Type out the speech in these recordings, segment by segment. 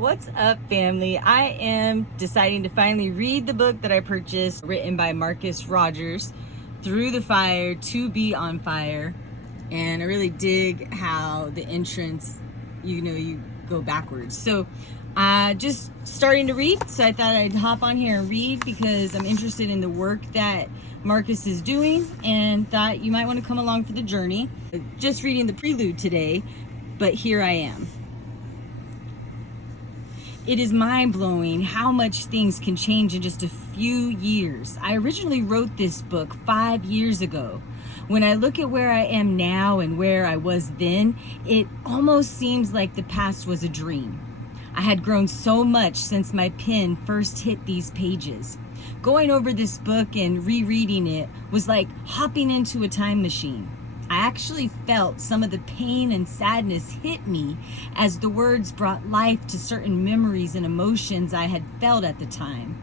What's up, family? I am deciding to finally read the book that I purchased, written by Marcus Rogers, Through the Fire to Be on Fire. And I really dig how the entrance, you go backwards. So just starting to read, so I thought I'd hop on here and read because I'm interested in the work that Marcus is doing and thought you might want to come along for the journey. Just reading the prelude today, but here I am. It is mind-blowing how much things can change in just a few years. I originally wrote this book 5 years ago. When I look at where I am now and where I was then, it almost seems like the past was a dream. I had grown so much since my pen first hit these pages. Going over this book and rereading it was like hopping into a time machine. I actually felt some of the pain and sadness hit me as the words brought life to certain memories and emotions I had felt at the time.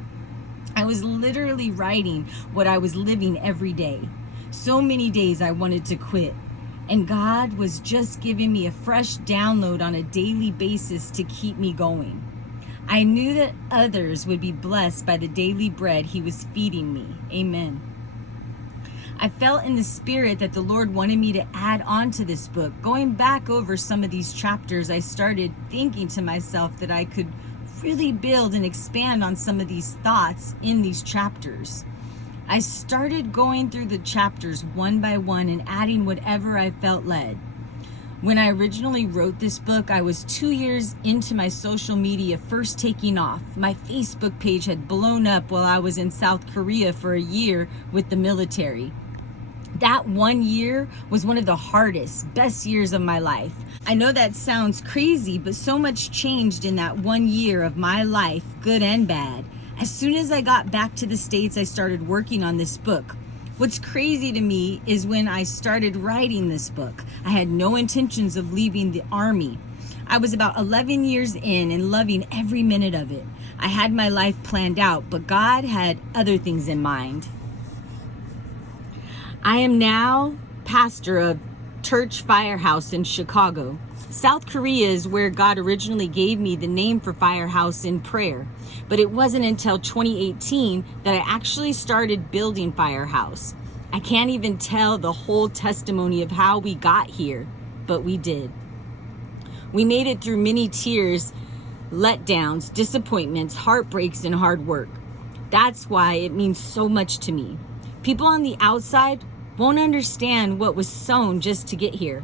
I was literally writing what I was living every day. So many days I wanted to quit, and God was just giving me a fresh download on a daily basis to keep me going. I knew that others would be blessed by the daily bread He was feeding me. Amen. I felt in the spirit that the Lord wanted me to add on to this book. Going back over some of these chapters, I started thinking to myself that I could really build and expand on some of these thoughts in these chapters. I started going through the chapters one by one and adding whatever I felt led. When I originally wrote this book, I was 2 years into my social media first taking off. My Facebook page had blown up while I was in South Korea for a year with the military. That 1 year was one of the hardest, best years of my life. I know that sounds crazy, but so much changed in that 1 year of my life, good and bad. As soon as I got back to the States, I started working on this book. What's crazy to me is when I started writing this book, I had no intentions of leaving the Army. I was about 11 years in and loving every minute of it. I had my life planned out, but God had other things in mind. I am now pastor of Church Firehouse in Chicago. South Korea is where God originally gave me the name for Firehouse in prayer, but it wasn't until 2018 that I actually started building Firehouse. I can't even tell the whole testimony of how we got here, but we did. We made it through many tears, letdowns, disappointments, heartbreaks, and hard work. That's why it means so much to me. People on the outside won't understand what was sown just to get here.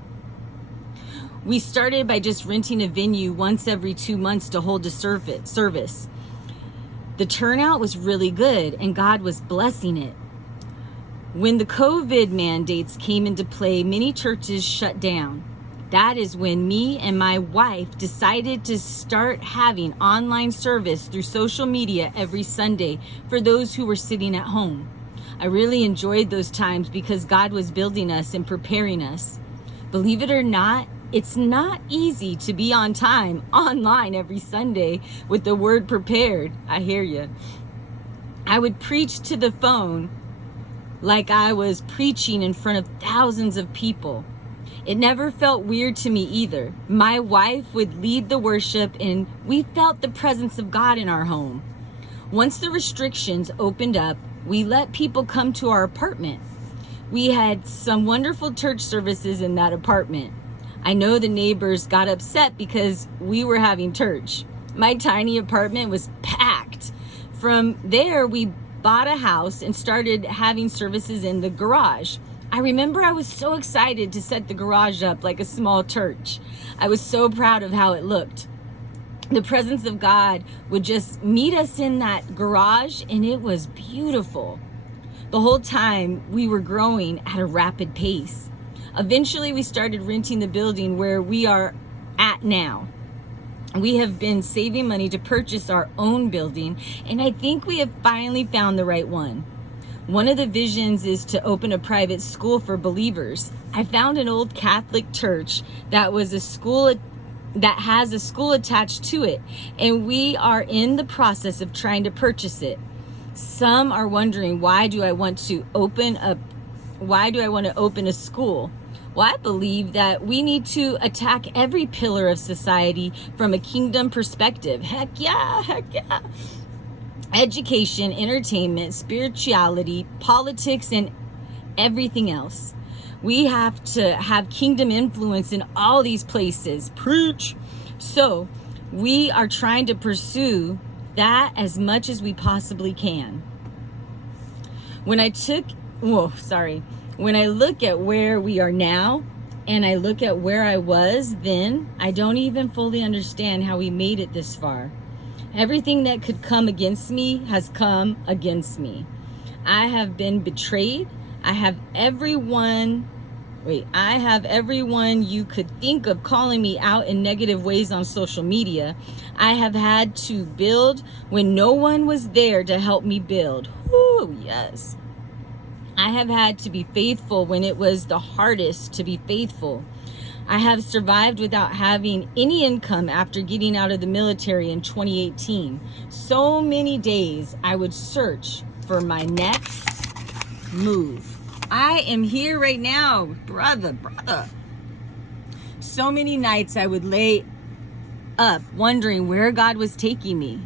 We started by just renting a venue once every 2 months to hold a service. The turnout was really good and God was blessing it. When the COVID mandates came into play, many churches shut down. That is when me and my wife decided to start having online service through social media every Sunday for those who were sitting at home. I really enjoyed those times because God was building us and preparing us. Believe it or not, it's not easy to be on time online every Sunday with the word prepared. I hear you. I would preach to the phone like I was preaching in front of thousands of people. It never felt weird to me either. My wife would lead the worship and we felt the presence of God in our home. Once the restrictions opened up, we let people come to our apartment. We had some wonderful church services in that apartment. I know the neighbors got upset because we were having church. My tiny apartment was packed. From there, we bought a house and started having services in the garage. I remember I was so excited to set the garage up like a small church. I was so proud of how it looked. The presence of God would just meet us in that garage, and it was beautiful. The whole time we were growing at a rapid pace. Eventually, we started renting the building where we are at now. We have been saving money to purchase our own building, and I think we have finally found the right one. One of the visions is to open a private school for believers. I found an old Catholic church that has a school attached to it, and we are in the process of trying to purchase it. Some are wondering, why do I want to open a school? Well, I believe that we need to attack every pillar of society from a kingdom perspective. Heck yeah, heck yeah. Education, entertainment, spirituality, politics, and everything else. We have to have kingdom influence in all these places. Preach. So we are trying to pursue that as much as we possibly can. When I look at where we are now and I look at where I was then, I don't even fully understand how we made it this far. Everything that could come against me has come against me. I have been betrayed. I have everyone you could think of calling me out in negative ways on social media. I have had to build when no one was there to help me build. Whoo, yes. I have had to be faithful when it was the hardest to be faithful. I have survived without having any income after getting out of the military in 2018. So many days I would search for my next move. I am here right now, brother. So many nights I would lay up wondering where God was taking me.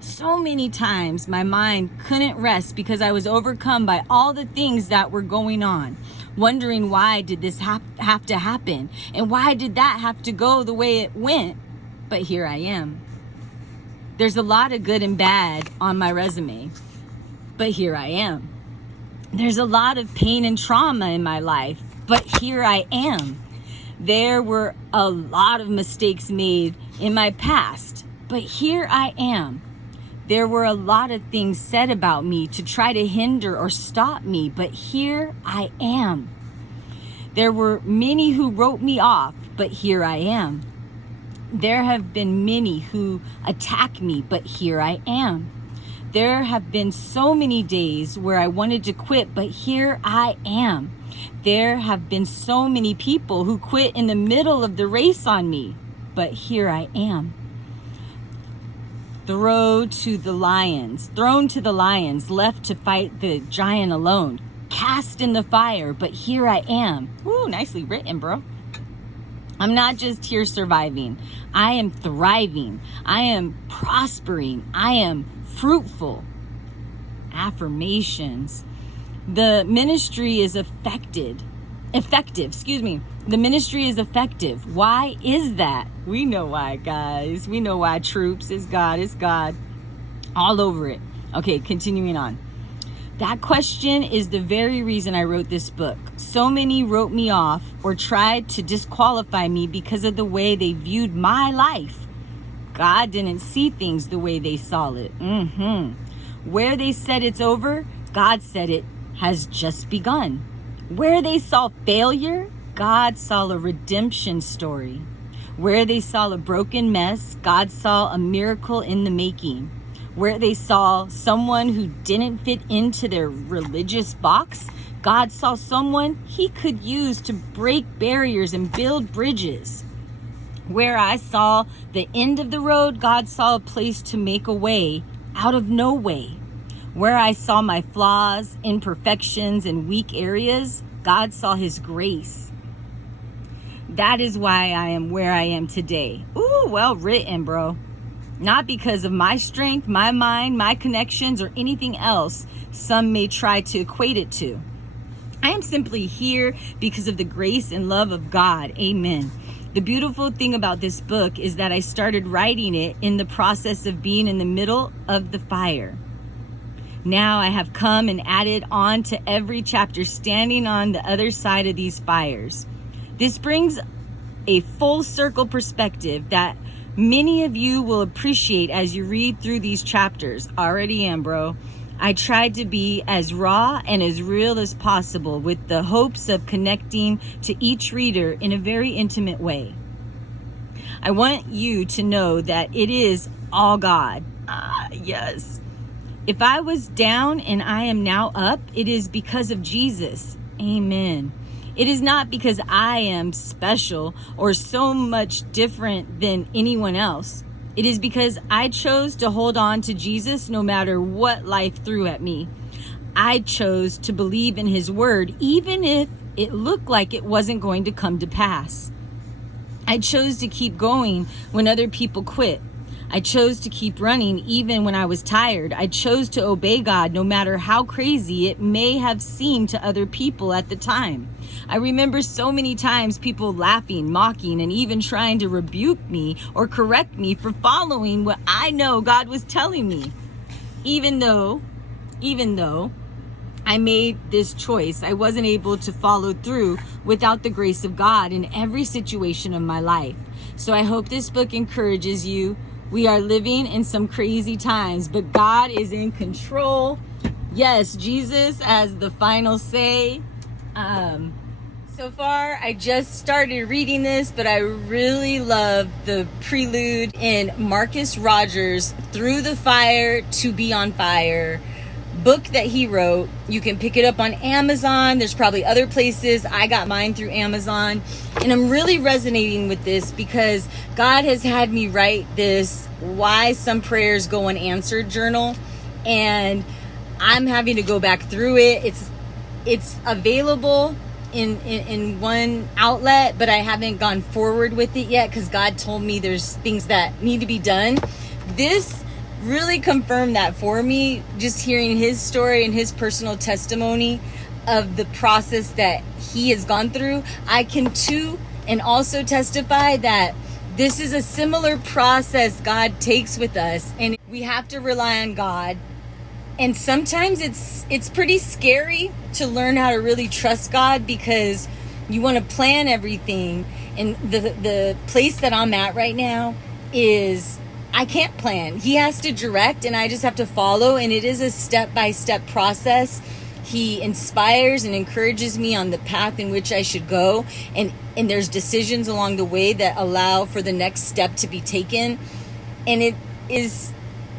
So many times my mind couldn't rest because I was overcome by all the things that were going on, wondering why did this have to happen, and why did that have to go the way it went. But here I am. There's a lot of good and bad on my resume, but here I am. There's a lot of pain and trauma in my life, but here I am. There were a lot of mistakes made in my past, but here I am. There were a lot of things said about me to try to hinder or stop me, but here I am. There were many who wrote me off, but here I am. There have been many who attack me, but here I am. There have been so many days where I wanted to quit, but here I am. There have been so many people who quit in the middle of the race on me, but here I am. Thrown to the lions, left to fight the giant alone, cast in the fire, but here I am. Ooh, nicely written, bro. I'm not just here surviving. I am thriving. I am prospering. I am fruitful. Affirmations. The ministry is effective. The ministry is effective. Why is that? We know why, guys. We know why, troops. It's God. All over it. Okay, continuing on. That question is the very reason I wrote this book. So many wrote me off or tried to disqualify me because of the way they viewed my life. God didn't see things the way they saw it. Where they said it's over, God said it has just begun. Where they saw failure, God saw a redemption story. Where they saw a broken mess, God saw a miracle in the making. Where they saw someone who didn't fit into their religious box, God saw someone he could use to break barriers and build bridges. Where I saw the end of the road, God saw a place to make a way out of no way. Where I saw my flaws, imperfections, and weak areas, God saw his grace. That is why I am where I am today. Ooh, well written, bro. Not because of my strength, my mind, my connections, or anything else some may try to equate it to. I am simply here because of the grace and love of God. Amen. The beautiful thing about this book is that I started writing it in the process of being in the middle of the fire. Now I have come and added on to every chapter standing on the other side of these fires. This brings a full circle perspective that many of you will appreciate as you read through these chapters. Already am, bro. I tried to be as raw and as real as possible with the hopes of connecting to each reader in a very intimate way. I want you to know that it is all God. Yes. If I was down and I am now up, it is because of Jesus. Amen. It is not because I am special or so much different than anyone else. It is because I chose to hold on to Jesus no matter what life threw at me. I chose to believe in his word, even if it looked like it wasn't going to come to pass. I chose to keep going when other people quit. I chose to keep running even when I was tired. I chose to obey God no matter how crazy it may have seemed to other people at the time. I remember so many times people laughing, mocking, and even trying to rebuke me or correct me for following what I know God was telling me. Even though I made this choice, I wasn't able to follow through without the grace of God in every situation of my life. So I hope this book encourages you. We are living in some crazy times, but God is in control. Yes, Jesus has the final say. So far, I just started reading this, but I really love the prelude in Marcus Rogers' Through the Fire to Be on Fire book that he wrote. You can pick it up on Amazon. There's probably other places. I got mine through Amazon. And I'm really resonating with this because God has had me write this Why Some Prayers Go Unanswered journal. And I'm having to go back through it. It's available in one outlet, but I haven't gone forward with it yet because God told me there's things that need to be done. This really confirmed that for me, just hearing his story and his personal testimony of the process that he has gone through. I can too and also testify that this is a similar process God takes with us, and we have to rely on God. And sometimes it's pretty scary to learn how to really trust God because you want to plan everything. And the place that I'm at right now is I can't plan. He has to direct and I just have to follow. And it is a step-by-step process. He inspires and encourages me on the path in which I should go. And there's decisions along the way that allow for the next step to be taken. And it is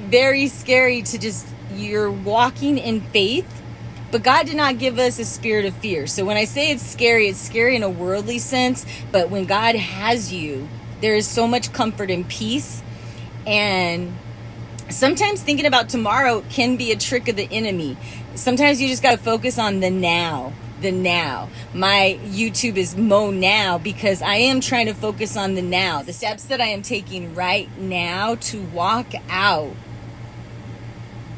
very scary to just, you're walking in faith, but God did not give us a spirit of fear. So when I say it's scary in a worldly sense, but when God has you, there is so much comfort and peace. And sometimes thinking about tomorrow can be a trick of the enemy. Sometimes you just got to focus on the now. My YouTube is Mo Now because I am trying to focus on the now, the steps that I am taking right now to walk out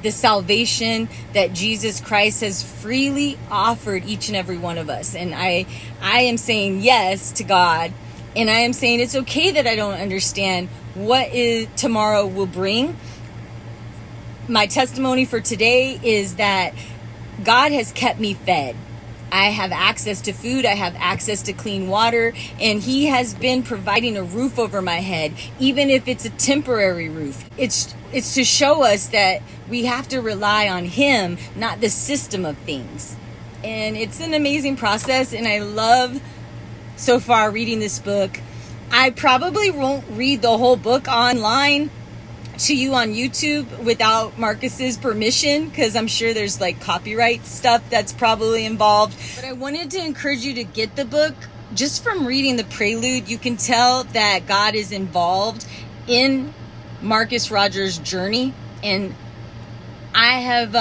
the salvation that Jesus Christ has freely offered each and every one of us. And I am saying yes to God, and I am saying it's okay that I don't understand what tomorrow will bring. My testimony for today is that God has kept me fed. I have access to food. I have access to clean water, and he has been providing a roof over my head, even if it's a temporary roof. It's to show us that we have to rely on him, not the system of things. And it's an amazing process, and I love so far reading this book. I probably won't read the whole book online to you on YouTube without Marcus's permission, because I'm sure there's like copyright stuff that's probably involved. But I wanted to encourage you to get the book. Just from reading the prelude, you can tell that God is involved in Marcus Rogers' journey, and I have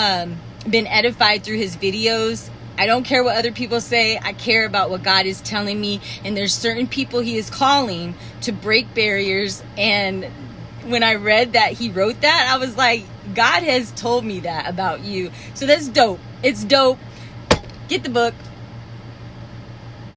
been edified through his videos. I don't care what other people say. I care about what God is telling me, and there's certain people he is calling to break barriers. And when I read that he wrote that, I was like, God has told me that about you. So that's dope. It's dope. Get the book.